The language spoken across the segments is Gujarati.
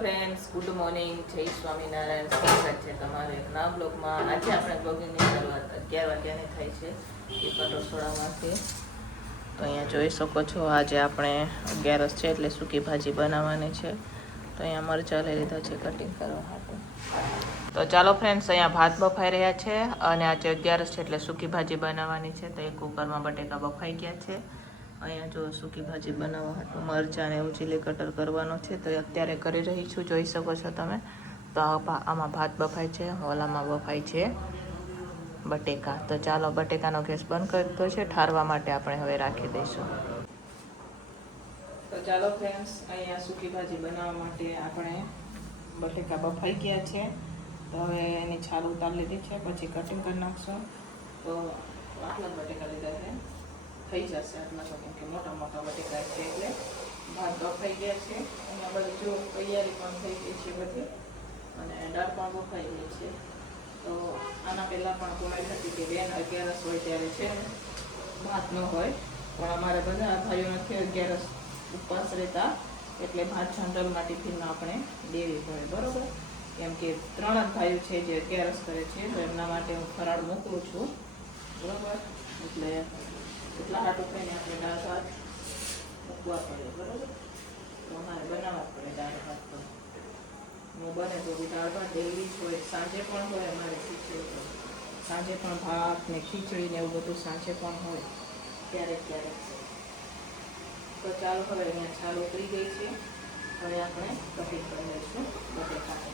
ફ્રેન્ડ્સ, ગુડ મોર્નિંગ, જય સ્વામિનારાયણ. સ્વાગત છે તમારે એક નવા બ્લોગમાં. આજે આપણે બ્લોગિંગની શરૂઆત 11 વાગ્યાની થાય છે દીપા રસોડામાંથી. તો અહીંયા જોઈ શકો છો, આજે આપણે 11 છે એટલે સૂકી ભાજી બનાવવાની છે. તો અહીંયા મરચાં લઈ લીધા છે કટિંગ કરવા માટે. તો ચાલો ફ્રેન્ડ્સ, અહીંયા ભાત બફાઈ રહ્યા છે અને આજે 11 છે એટલે સૂકી ભાજી બનાવવાની છે. તો એક કુકરમાં બટેકા બફાઈ ગયા છે. અહીંયા જો સૂકી ભાજી બનાવવા હતું મરચાં ને એવું ચીલી કટર કરવાનો છે. તો અત્યારે કરી રહી છું, જોઈ શકો છો તમે. તો આમાં ભાત બફાય છે, ઓલામાં બફાય છે બટેકા. તો ચાલો બટેકાનો ગેસ બંધ કરી દીધો છે, ઠારવા માટે આપણે હવે રાખી દઈશું. તો ચાલો ફ્રેન્ડ્સ, અહીંયા સૂકી ભાજી બનાવવા માટે આપણે બટેકા બફાઈ ગયા છે. તો હવે એની છાલ ઉતારી લીધી છે, પછી કટિંગ કરી નાખશું. તો આટલા બટેકા લીધા છે, થઈ જશે આટલા તો, કેમ કે મોટા મોટા બટેકા છે એટલે. ભાત બફાઈ ગયા છે, અહીંયા બધી જો તૈયારી પણ થઈ ગઈ છે બધી, અને દાળ પણ બફાઈ ગઈ છે. તો આના પહેલાં પણ કોમેન્ટ હતી કે બેન 11 હોય ત્યારે છે ને ભાત ન હોય, પણ અમારે બધા ભાઈઓ નથી 11 ઉપવાસ રહેતા, એટલે ભાત જનરલમાં ટિફિનમાં આપણે દેવી પડે, બરાબર. કેમ કે 3 જ ભાઈઓ છે જે 11 કરે છે, તો એમના માટે હું ફરાળ મોકલું છું, બરાબર. એટલે એટલા હાટું થઈને આપણે દાળ ભાત મૂકવા પડે, બરાબર. તો અમારે બનાવવા પડે દાળ ભાત. તો હું બને તો દાળ ભાત ડેલી જ હોય, સાંજે પણ હોય અમારે ખીચડી. સાંજે પણ ભાત ને ખીચડી ને એવું બધું સાંજે પણ હોય, ક્યારેક ક્યારેક. તો ચાલો હવે અહીંયા છાલ ઉતરી ગઈ છે, હવે આપણે કટિંગ કરી લઈશું બટેકાને.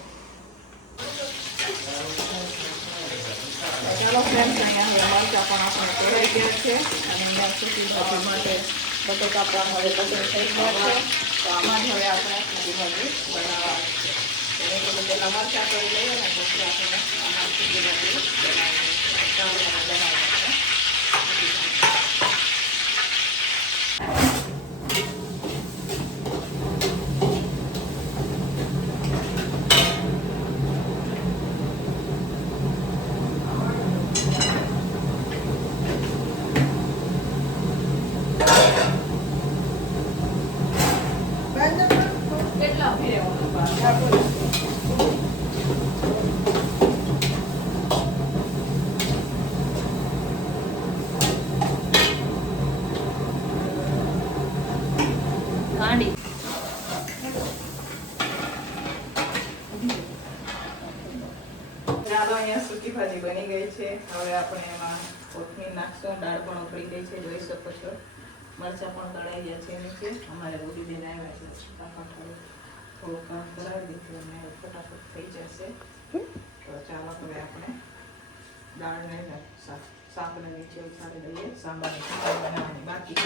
ચાલો ફ્રેન્ડ્સ, અહીંયા હવે મરચાં પણ આપણે તોડાઈ ગયા છે, અને અહીંયા સૂકી ભાજી માટે બટેકા પણ હવે કટિંગ થઈ ગયા છે. તો આમાં જ હવે આપણે સૂકી ભાજી બનાવવાની છે. એને તો પહેલાં મરચાં કરી લઈએ ને પછી આપણે આમાં સૂકી ભાજી બનાવીએ. ચાલો, અહીંયા સૂકી ભાજી બની ગઈ છે. હવે આપણે એમાં કોથમીર નાખશું. દાળ પણ ઉકળી ગઈ છે, જોઈ શકો છો. મરચાં પણ તળાઈ ગયા છે નીચે. અમારે રોટી બેન આવ્યા છે, ફટાફટ થોડું કામ કરાવી દીધું અને ફટાફટ થઈ જશે. તો ચાલો હવે આપણે દાળને શાકને નીચે ઉતારી દઈએ. સાંભારની ખીચડી બનાવવાની બાકી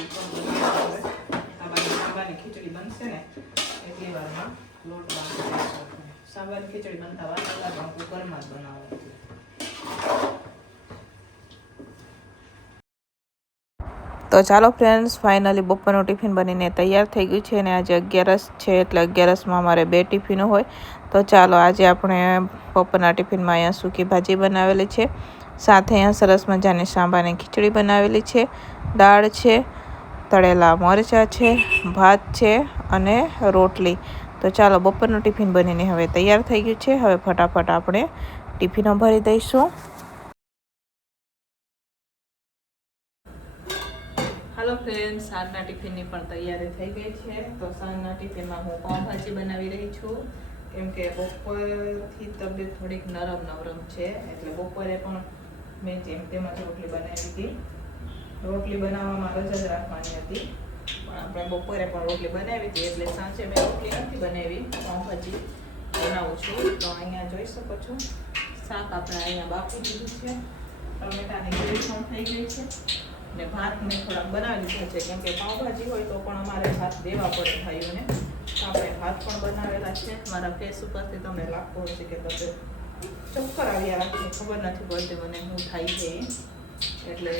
સાંભારની ખીચડી બનશે ને એટલી વારમાં લોટ બાંધી. સાંભારની ખીચડી બનતા વાર પણ કુકરમાં જ બનાવવાની. તો ચાલો ફ્રેન્ડ્સ, ફાઇનલી બપોરનું ટિફિન બનીને તૈયાર થઈ ગયું છે, અને આજે 11 છે એટલે 11માં અમારે 2 ટિફિનો હોય. તો ચાલો આજે આપણે બપોરના ટિફિનમાં અહીંયા સૂકી ભાજી બનાવેલી છે, સાથે અહીંયા સરસ મજાની સાંભારની ખીચડી બનાવેલી છે, દાળ છે, તળેલા મરચાં છે, ભાત છે અને રોટલી. તો ચાલો બપોરનું ટિફિન બનીને હવે તૈયાર થઈ ગયું છે. હવે ફટાફટ આપણે ટિફિનો ભરી દઈશું. હાલો ફ્રેન્ડ્સ, સાંજના ટિફિનની પણ તૈયારી થઈ ગઈ છે. તો સાંજના ટિફિનમાં હું પાઉંભાજી બનાવી રહી છું, કેમ કે બપોરથી તબિયત થોડીક નરમ છે, એટલે બપોરે પણ મેં જેમ તેમ જ રોટલી બનાવી હતી. રોટલી બનાવવામાં રજા જ રાખવાની હતી, પણ આપણે બપોરે પણ રોટલી બનાવી હતી, એટલે સાંજે મેં રોટલી નથી બનાવી, પાઉંભાજી બનાવું છું. તો અહીંયા જોઈ શકો છો, શાક આપણે અહીંયા બાફી દીધું છે, ટમેટાની ગ્રેવી પણ થઈ ગઈ છે, ને ભાત મેં થોડાક બનાવી દીધા છે, કેમ કે પાઉંભાજી હોય તો પણ અમારે ભાત દેવા પડે ભાઈઓને. આપણે ભાત પણ બનાવેલા છે. મારા ફેસ ઉપરથી તમને લાગતું હશે કે તમે ચક્કર આવ્યા રાખીને ખબર નથી પડતી મને શું થાય છે, એટલે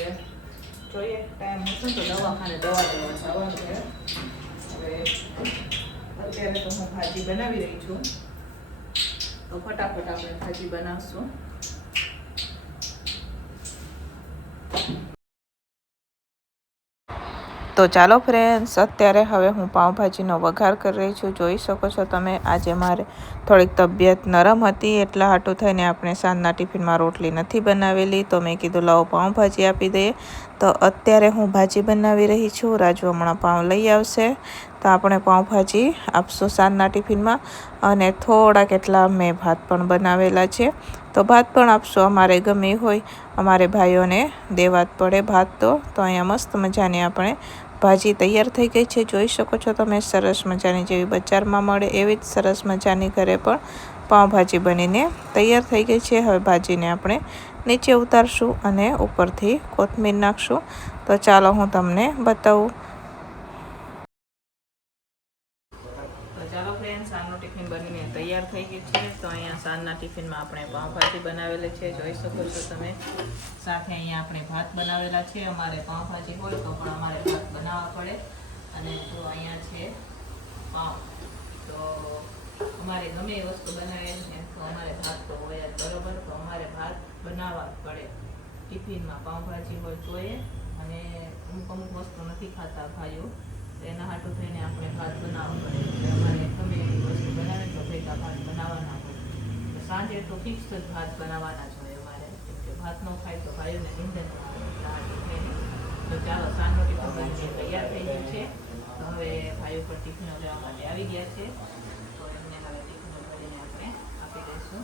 જોઈએ ટાઈમ હશે તો દવાખાને દવા લેવા જવાનું છે. હવે અત્યારે તો હું ભાજી બનાવી રહી છું, તો ફટાફટ આપણે ભાજી બનાવશું. તો ચાલો ફ્રેન્ડ્સ, અત્યારે હવે હું પાઉંભાજીનો વઘાર કરી રહી છું. જોઈ શકો છો તમે, આજે મારે થોડીક તબિયત નરમ હતી એટલા હાટું થઈને આપણે સાંજના ટિફિનમાં રોટલી નથી બનાવેલી, તો મેં કીધું લાવો પાઉંભાજી આપી દઈએ. તો અત્યારે હું ભાજી બનાવી રહી છું. રાજુ હમણાં પાઉં લઈ આવશે તો આપણે પાઉંભાજી આપશું સાંજના ટિફિનમાં. અને થોડા કેટલા મેં ભાત પણ બનાવેલા છે, તો ભાત પણ આપશું. અમારે ગમે હોય, અમારે ભાઈઓને દેવા જ પડે ભાત. તો અહીંયા મસ્ત મજાની આપણે ભાજી તૈયાર થઈ ગઈ છે. જોઈ શકો છો તમે, સરસ મજાની જેવી બજારમાં મળે એવી જ સરસ મજાની ઘરે પણ પાઉંભાજી બનીને તૈયાર થઈ ગઈ છે. હવે ભાજીને આપણે નીચે ઉતારશું અને ઉપરથી કોથમીર નાખશું. તો ચાલો હું તમને બતાવું. તો ચાલો ફ્રેન્ડ, સાંજનું ટિફિન બનીને તૈયાર થઈ ગયું છે. તો અહીંયા સાંજના ટિફિનમાં આપણે પાઉંભાજી બનાવેલી છે, જોઈ શકો છો તમે. સાથે અહીંયા આપણે ભાત બનાવેલા છે. અમારે પાઉંભાજી હોય તો પણ અમારે ભાત બનાવવા પડે. અને તો અહીંયા છે પાઉં. તો અમારે ગમે એ વસ્તુ બનાવીએ ને તો અમારે ભાત તો હોય જ, બરોબર. તો અમારે ભાત બનાવવા જ પડે ટિફિનમાં. પાઉંભાજી હોય તો અને અમુક વસ્તુ નથી ખાતા ભાઈઓ, એના હાટું થઈને આપણે ભાત બનાવવા પડે. એટલે અમારે ગમે એવી વસ્તુ બનાવે તો ભેગા ભાત બનાવવાના હોય. સાંજે તો ફિક્સ જ ભાત બનાવવાના જ હોય અમારે, કેમકે ભાત ન ખાય તો ભાઈઓને નિંદન આવે એટલા હાટું થઈને. તો ચાલો, સાંજનું ટિફિન બનીને તૈયાર થઈ ગયું છે. તો હવે ભાઈઓ પર ટિફિનો લેવા માટે આવી ગયા છે. તો એમને હવે ટિફિનો ભરીને આપણે આપી દઈશું.